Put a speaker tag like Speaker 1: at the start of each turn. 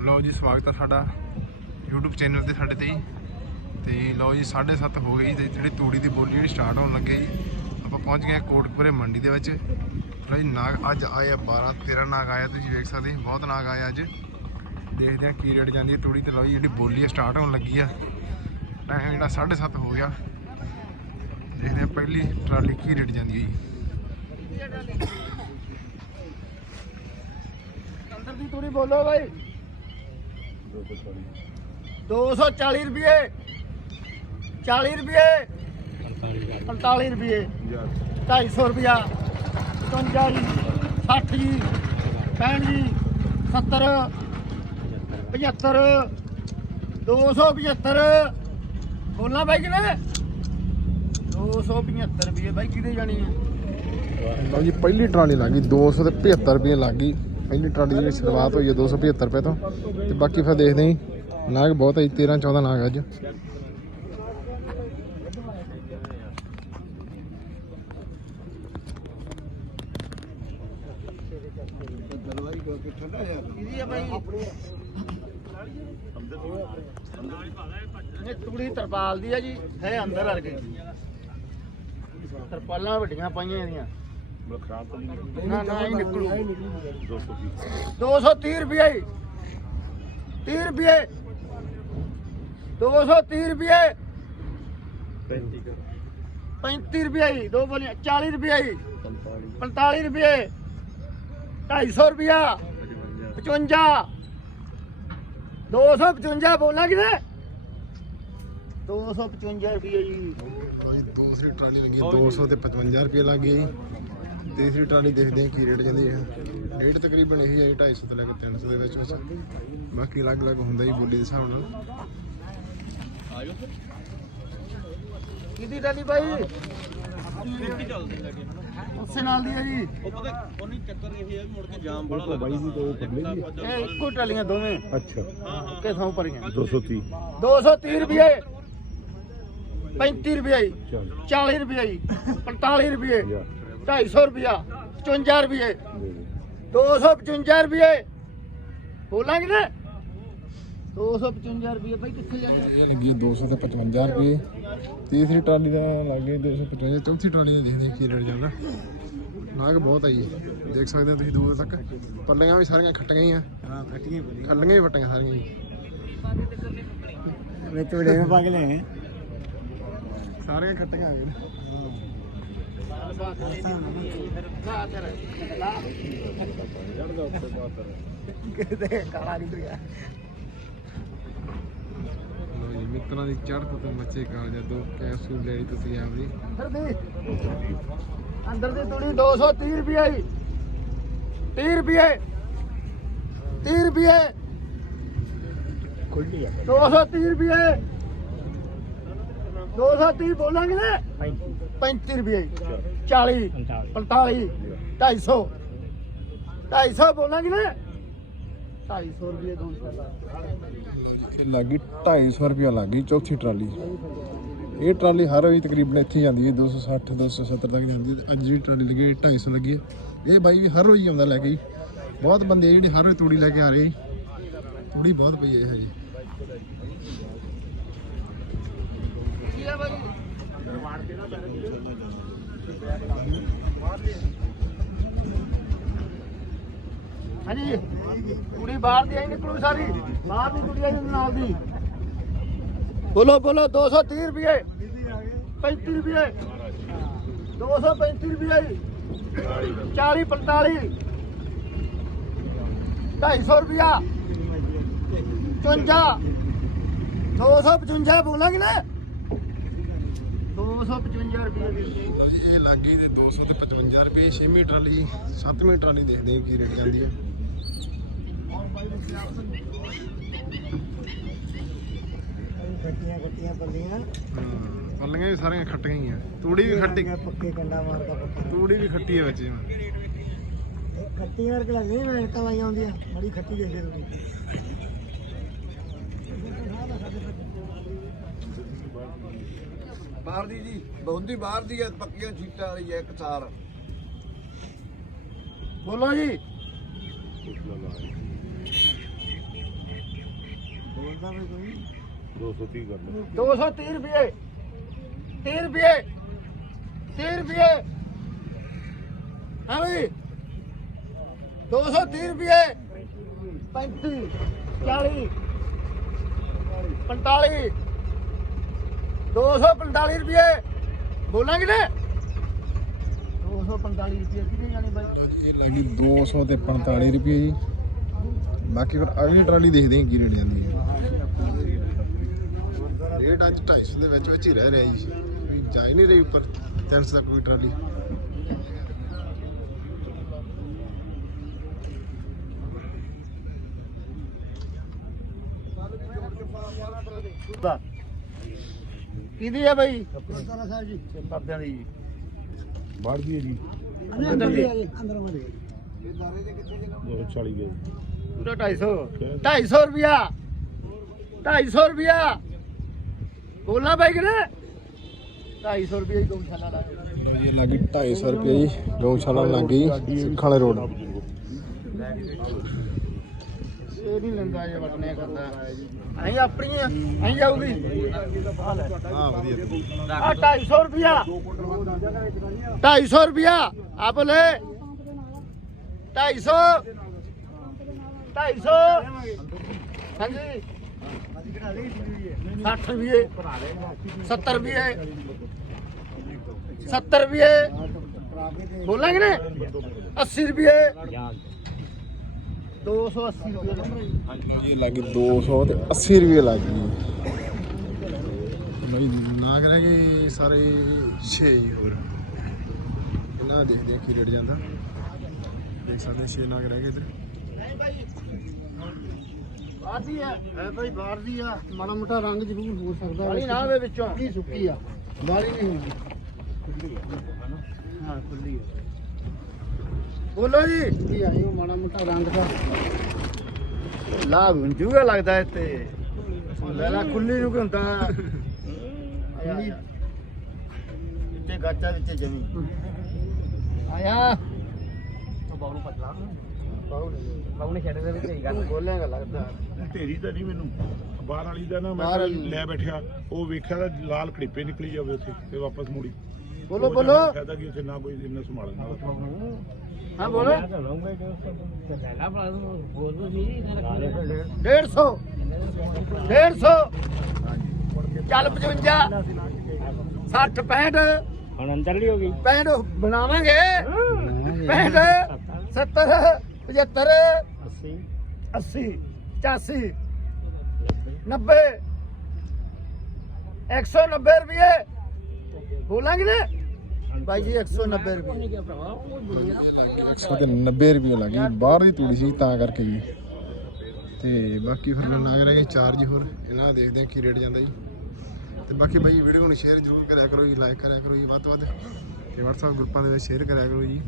Speaker 1: ਲਓ ਜੀ, ਸਵਾਗਤ ਹੈ ਸਾਡਾ YouTube ਚੈਨਲ ਤੇ ਸਾਡੇ ਤੇ ਜੀ। ਤੇ ਲਓ ਜੀ 7:30 ਹੋ ਗਈ ਤੇ ਜਿਹੜੀ ਤੂੜੀ ਦੀ ਬੋਲੀ ਜਿਹੜੀ ਸਟਾਰਟ ਹੋਣ ਲੱਗੀ ਜੀ, ਆਪਾਂ ਪਹੁੰਚ ਗਏ ਹਾਂ ਮੰਡੀ ਦੇ ਵਿੱਚ। ਲਓ ਜੀ, ਨਾਗ ਅੱਜ ਆਏ ਆ 12 13 ਨਾਗ ਆਇਆ ਤੁਸੀਂ ਵੇਖ ਸਕਦੇ ਬਹੁਤ ਨਾਗ ਆਇਆ ਅੱਜ। ਦੇਖਦੇ ਹਾਂ ਕੀ ਰੇਟ ਜਾਂਦੀ ਹੈ ਤੂੜੀ ਤੇ। ਲਓ ਜੀ, ਜਿਹੜੀ ਬੋਲੀ ਹੈ ਸਟਾਰਟ ਹੋਣ ਲੱਗੀ ਆ। ਟਾਈਮ ਜਿਹੜਾ 7:30 ਹੋ ਗਿਆ। ਦੇਖਦੇ ਹਾਂ ਪਹਿਲੀ ਟਰਾਲੀ ਕੀ ਰੇਟ ਜਾਂਦੀ ਹੈ ਜੀ।
Speaker 2: ਤੂੜੀ ਬੋਲੋ ਭਾਈ 240 ਰੁਪਏ। 40 ਰੁਪਏ। 45 ਰੁਪਏ। 250 ਰੁਪਿਆ 55 ਜੀ। 60 ਜੀ। 65 ਜੀ। 70 75 275 ਬੋਲਣਾ ਭਾਈ ਕਿਨੇ 275 ਰੁਪਏ ਭਾਈ ਕਿਹਦੇ ਜਾਣੀ ਹੈ
Speaker 1: ਲਓ ਜੀ, ਪਹਿਲੀ ਟਰਾਲੀ ਲੱਗ ਗਈ। 275 ਰੁਪਏ ਲੱਗ ਗਈ। ਪਹਿਲੀ ਟਰਾਲੀ ਦੀ ਸ਼ੁਰੂਆਤ ਹੋਈ ਹੈ 275 ਰੁਪਏ ਤੋਂ। ਤੇ ਬਾਕੀ ਫਿਰ ਦੇਖਦੇ ਹਾਂ ਨਾਗ ਬਹੁਤ ਹੈ 13 14 ਨਾਗ ਅੱਜ।
Speaker 2: ਇਹ ਤੂੜੀ ਤਰਪਾਲ ਦੀ ਹੈ ਜੀ ਹੈ ਅੰਦਰ ਵੜ ਗਈ। ਤਰਪਾਲਾਂ ਵੱਡੀਆਂ ਪਾਈਆਂ ਇਹਦੀਆਂ। ਨਾ ਨਾ ਹੀ ਨਿਕਲੂ। 230 ਰੁਪਏ। 30 ਰੁਪਏ। 230 ਰੁਪਏ। 35 ਰੁਪਏ। ਦੋ ਬੋਲੀਆਂ 40 ਰੁਪਏ। 45 ਰੁਪਏ। 250 ਰੁਪਿਆ 55 255 ਬੋਲਣਾ ਕਿਨੇ 255 ਰੁਪਏ ਜੀ।
Speaker 1: ਦੂਸਰੀ ਟਰਾਲੀ ਲੱਗੀ 200 ਤੇ 55 ਰੁਪਏ ਲੱਗ ਗਏ ਜੀ। ਤੀਸਰੀ ਟਰਾਲੀ ਦੇਖਦੇ ਹਾਂ ਕੀ ਰੇਟ ਜਾਂਦੀ ਹੈ। ਰੇਟ ਤਕਰੀਬਨ ਇਹੀ ਹੈ 250 ਤੋਂ ਲੈ ਕੇ 300 ਦੇ ਵਿੱਚ ਵਿੱਚ। ਬਾਕੀ ਅਲੱਗ-ਅਲੱਗ ਹੁੰਦਾ ਹੀ ਬੋਲੀ ਦੇ ਹਿਸਾਬ ਨਾਲ।
Speaker 2: ਕਿਹਦੀ ਟਾਲੀ ਭਾਈ ਉਸੇ ਨਾਲ ਦੀ ਹੈ ਜੀ।
Speaker 3: ਉਹ ਪਤਾ ਉਹਨੇ ਚੱਕਰ ਇਹ ਹੈ ਮੁੜ ਕੇ ਜਾਮ ਬੜਾ ਲੱਗਦਾ।
Speaker 2: ਇਹ ਇੱਕੋ ਟਾਲੀਆਂ ਦੋਵੇਂ।
Speaker 4: ਅੱਛਾ।
Speaker 2: ਕਿ ਸੌ ਭਰੀਆਂ
Speaker 4: 230
Speaker 2: 230 ਰੁਪਏ। 35 ਰੁਪਏ 40 ਰੁਪਏ 45 ਰੁਪਏ। 250 ਰੁਪਿਆ 55 ਰੁਪਏ। 255 ਰੁਪਏ। ਬੋਲਾਂਗੇ ਨਾ। 255 ਰੁਪਏ ਭਾਈ ਕਿੱਥੇ ਜਾਂਦੇ
Speaker 1: ਇਹ ਲੱਗੀ ਹੈ 200 ਤੇ 55 ਰੁਪਏ। ਤੀਸਰੀ ਟਰਾਲੀ ਦਾ ਲੱਗ ਗਈ 255 ਚੌਥੀ ਟਰਾਲੀ ਦਾ ਦੇਖਦੇ ਹਾਂ ਕੀ ਰੇਟ ਜਾਂਦਾ ਨਾਗ ਬਹੁਤ ਆਈ ਦੇਖ ਸਕਦੇ ਹੋ ਤੁਸੀਂ ਦੂਰ ਤੱਕ। ਪੱਲੀਆਂ ਵੀ ਸਾਰੀਆਂ ਖੱਟੀਆਂ ਹੀ ਆ।
Speaker 2: ਹਾਂ
Speaker 1: ਖੱਲੀਆਂ ਵੀ ਫਟੀਆਂ ਸਾਰੀਆਂ ਹੀ।
Speaker 2: ਵਿੱਚ ਵੜੇ ਨੂੰ ਪਾ ਕੇ ਲੈ
Speaker 1: ਸਾਰੀਆਂ ਖੱਟੀਆਂ ਆ ਗਈਆਂ।
Speaker 2: ਕਿਤੇ ਕਾਲਾ ਨਹੀਂ ਗਿਆ
Speaker 1: ਲੋ ਜੀ ਮਿੱਤਰਾਂ ਦੀ ਚੜ੍ਹਤ ਤੇ ਮੱਛੇ ਕਾਲ ਜਦੋਂ ਕੈਪਸੂਲ ਲੈ ਲਈ ਤੁਸੀਂ ਆਪਦੀ।
Speaker 2: ਅੰਦਰ ਦੀ। ਅੰਦਰ ਦੀ ਤੂੜੀ 230 ਰੁਪਏ ਹੀ 30 ਰੁਪਏ। 30 ਰੁਪਏ।
Speaker 4: ਖੁੱਲੀ ਆ।
Speaker 2: 230 ਰੁਪਏ। 230 ਬੋਲਾਂਗੇ ਨਾ? 35 ਰੁਪਏ 40 45 250 250 ਬੋਲਾਂਗੇ ਨਾ 250 ਰੁਪਏ ਦੋ
Speaker 1: ਲੱਗੀ 250 ਰੁਪਿਆ ਲੱਗ ਗਈ ਚੌਥੀ ਟਰਾਲੀ। ਇਹ ਟਰਾਲੀ ਹਰ ਵਾਰੀ ਤਕਰੀਬਨ ਇੱਥੇ ਹੀ ਜਾਂਦੀ ਹੈ 260 270 ਤੱਕ ਜਾਂਦੀ ਹੈ। ਅੱਜ ਜਿਹੜੀ ਟਰਾਲੀ ਲੱਗੀ ਹੈ, 250 ਲੱਗੀ ਹੈ। ਇਹ ਬਾਈ ਵੀ ਹਰ ਵਾਰੀ ਆਉਂਦਾ ਲੈ ਕੇ ਬਹੁਤ ਬੰਦੇ ਜਿਹੜੇ ਹਰ ਵਾਰੀ ਤੂੜੀ ਲੈ ਕੇ ਆ ਰਹੇ। ਤੂੜੀ ਬਹੁਤ ਪਈ ਹੈ ਇਹ ਜੀ।
Speaker 2: ਕੀ ਹੈ ਭਾਈ ਹਾਂਜੀ। ਕੁੜੀ ਬਾਹਰ ਦੀ ਆਈ ਨਿਕਲੂ ਸਾਰੀ। ਬਾਹਰ ਦੀ ਕੁੜੀ ਆਈ ਨਾਲ ਦੀ। ਬੋਲੋ ਬੋਲੋ 230 ਰੁਪਏ। 35 ਰੁਪਏ। 235 ਰੁਪਏ 40 45 250 ਰੁਪਿਆ 55 255 ਬੋਲਾਂਗੇ ਨਾ। 255 ਰੁਪਏ ਦੀ।
Speaker 1: ਇਹ ਲੱਗ ਗਈ ਤੇ 255 ਰੁਪਏ 6ਵੀਂ ਟਰਾਲੀ 7ਵੀਂ ਟਰਾਲੀ ਦੇਖਦੇ ਹਾਂ ਕੀ ਰੇਟ ਜਾਂਦੀ ਹੈ।
Speaker 2: ਖੱਟੀਆਂ ਖੱਟੀਆਂ ਪੱਲੀਆਂ।
Speaker 1: ਹਾਂ, ਪੱਲੀਆਂ ਵੀ ਸਾਰੀਆਂ ਖੱਟੀਆਂ ਹੀ ਆ। ਤੂੜੀ ਵੀ ਖੱਟੀ।
Speaker 2: ਪੱਕੇ ਕੰਡਾ ਮਾਰਦਾ ਪੱਕਾ
Speaker 1: ਤੂੜੀ ਵੀ ਖੱਟੀ ਹੈ ਵਿੱਚ
Speaker 2: ਖੱਟੀਆਂ ਵਰਗ ਲੱਗ ਨਹੀਂ ਮੈਂ ਲਾਈਆਂ ਹੁੰਦੀਆਂ। ਬੜੀ ਖੱਟੀ ਦੇਖਦੇ ਤੁਸੀਂ
Speaker 3: ਬਾਹਰ ਦੀ ਜੀ ਬਹੁੰਦੀ ਬਾਹਰ ਦੀ ਹੈ ਪੱਕੀਆਂ ਸੀਟਾਂ ਵਾਲੀ ਹੈ ਇੱਕ
Speaker 2: ਬੋਲੋ ਜੀ।
Speaker 1: 230 ਕਰ ਲਓ।
Speaker 2: 230 ਰੁਪਏ। 30 ਰੁਪਏ। 30 ਰੁਪਏ। ਹਾਂ ਬਈ। 230 ਰੁਪਏ। 35 40 45 245 ਰੁਪਏ। ਬੋਲਾਂਗੇ ਨਾ? 245 ਰੁਪਏ ਕਿਹਦੇ ਜਾਣੇ ਬਾਈ?
Speaker 1: ਇਹ ਲੱਗੀ 200 ਤੇ 45 ਰੁਪਏ ਜੀ। ਬਾਕੀ ਫਿਰ ਅਗਲੀ ਟਰਾਲੀ ਦੇਖਦੇ ਹਾਂ ਕੀ ਰੇਟ ਜਾਂਦੀ ਹੈ। ਰੇਟ ਅੱਜ 250 ਦੇ ਵਿੱਚ ਵਿੱਚ ਹੀ ਰਹਿ ਰਿਹਾ ਜੀ। ਜਾ ਹੀ ਨਹੀਂ ਰਹੀ ਉੱਪਰ। 300 ਤੱਕ ਕੋਈ ਟਰਾਲੀ।
Speaker 2: ਕਿਹਦੀ ਹੈ ਬਾਈ? ਗੁਰਦਾਰਾ ਸਾਹਿਬ ਜੀ। ਬਾਬਿਆਂ ਦੀ ਜੀ।
Speaker 1: ਬਾੜ ਦੀ ਹੈ ਜੀ
Speaker 2: ਅੰਦਰ ਦੀ
Speaker 1: 240 ਗਏ।
Speaker 2: ਪੂਰਾ 250 250 ਰੁਪਿਆ 250 ਰੁਪਿਆ ਬੋਲਣਾ ਬਾਈ ਕਿ ਨਾ 250 ਰੁਪਿਆ ਹੀ ਗਊਸ਼ਾਲਾ ਦਾ
Speaker 1: ਇਹ ਲੱਗੀ 250 ਰੁਪਏ ਜੀ ਗਊਸ਼ਾਲਾ ਲੱਗ ਗਈ ਸਿੱਖਾਂ ਵਾਲੇ ਰੋਡ।
Speaker 2: ਇਹ ਨਹੀਂ ਲੈਂਦਾ ਇਹ ਵਟਨੇ ਕਰਦਾ। ਅਸੀਂ ਆਪਣੀ ਆ ਅਸੀਂ ਜਾਊਗੀ।
Speaker 1: ਹਾਂ ਵਧੀਆ
Speaker 2: ਆ 250 ਰੁਪਿਆ 250 ਰੁਪਿਆ ਆ ਬੋਲੇ। 250 250 ਹਾਂਜੀ। 60 ਰੁਪਏ। 70 ਰੁਪਏ। 70 ਰੁਪਏ। ਬੋਲਾਂਗੇ ਨਾ? 80 ਰੁਪਏ। 280 ਰੁਪਏ
Speaker 1: ਇਹ ਲੱਗੀ 200 ਤੇ 80 ਰੁਪਏ ਲੱਗ ਬਈ ਨਾ ਕਰਾਂਗੇ ਸਾਰੇ 6 ਹੋਰ। ਇਹਨਾਂ ਦੇਖਦੇ ਆ ਕੀ ਰੇਟ ਜਾਂਦਾ। ਦੇਖ ਸਕਦੇ 6 ਨਾ ਕਰਾਂਗੇ ਇਧਰ।
Speaker 2: ਬਾਹਰ ਦੀ ਹੈ
Speaker 4: ਹੈ ਭਾਈ ਬਾਹਰ ਦੀ ਆ। ਮਾੜਾ ਮੋਟਾ ਰੰਗ ਜ਼ਰੂਰ ਹੋ ਸਕਦਾ।
Speaker 2: ਵਾਲੀ ਨਾ ਦੇ ਵਿੱਚੋਂ।
Speaker 4: ਸੁੱਕੀ ਸੁੱਕੀ ਆ। ਬਾਹਰੀ ਨਹੀਂ ਹੁੰਦੀ।
Speaker 2: ਹਾਂ ਖੁੱਲੀ ਹੈ ਬੋਲੋ ਜੀ।
Speaker 4: ਕੀ ਆਈ ਉਹ ਮਾੜਾ ਮੋਟਾ ਰੰਗ ਦਾ
Speaker 2: ਲਾ ਗੁੰਜੂਗਾ ਲੱਗਦਾ ਇੱਥੇ। ਲੈ ਲਾ ਖੁੱਲੀ ਨੂੰ ਕੀ ਹੁੰਦਾ। ਇੱਥੇ ਗਾਚਾ ਵਿੱਚ ਜਮੀ। ਆਇਆ। ਬਾਉ ਨੂੰ ਪਤਲਾ ਬਾਉ ਨੇ ਛੱਡੇ ਦੇ ਵਿੱਚ ਹੀ ਗੱਲ ਬੋਲੇਗਾ ਲੱਗਦਾ।
Speaker 5: ਢੇਰੀ ਤਾਂ ਨਹੀਂ ਮੈਨੂੰ। ਬਾਹਰ ਵਾਲੀ ਦਾ ਨਾ ਮੈਂ ਤਾਂ। ਲੈ ਬੈਠਿਆ। ਉਹ ਵੇਖਿਆ ਤਾਂ ਲਾਲ ਖੜੀਪੇ ਨਿਕਲੀ ਜਾਵੇ ਉੱਥੇ ਤੇ ਵਾਪਸ ਮੁੜੀ।
Speaker 2: ਬੋਲੋ ਬੋਲੋ।
Speaker 5: ਫਾਇਦਾ ਕੀ ਉੱਥੇ ਨਾ ਕੋਈ ਇੰਨਾ ਸੰਭਾਲਣ ਵਾਲਾ।
Speaker 2: ਹਾਂ ਬੋਲੋ। ਡੇਢ ਸੌ। ਡੇਢ ਸੌ। ਚੱਲ 55 60 65
Speaker 3: ਹੁਣ ਅੰਦਰ ਲਈ ਹੋ ਗਈ।
Speaker 2: 65 ਬਣਾਵਾਂਗੇ। 65 70 75 80 85 90 190 ਰੁਪਏ ਬੋਲਾਂਗੇ ਨਾ। ਭਾਈ ਜੀ 190 ਰੁਪਏ।
Speaker 1: 190 ਰੁਪਏ ਲੱਗੀ ਬਾਹਰ ਦੀ ਤੂੜੀ ਸੀ ਤਾਂ ਕਰਕੇ ਜੀ। ਤੇ ਬਾਕੀ ਫਿਰ ਨਾ ਕਰਾਂਗੇ ਚਾਰਜ ਹੋਰ, ਇਹਨਾਂ ਦਾ ਦੇਖਦੇ ਆ ਕੀ ਰੇਟ ਜਾਂਦਾ ਜੀ। ਤੇ ਬਾਕੀ ਬਾਈ ਵੀਡੀਓ ਨੂੰ ਸ਼ੇਅਰ ਜ਼ਰੂਰ ਕਰਿਆ ਕਰੋ ਜੀ ਲਾਈਕ ਕਰਿਆ ਕਰੋ ਜੀ, ਵੱਧ ਤੋਂ ਵੱਧ। ਤੇ WhatsApp ਗਰੁੱਪਾਂ ਦੇ ਵਿੱਚ ਸ਼ੇਅਰ ਕਰਿਆ ਕਰੋ ਜੀ।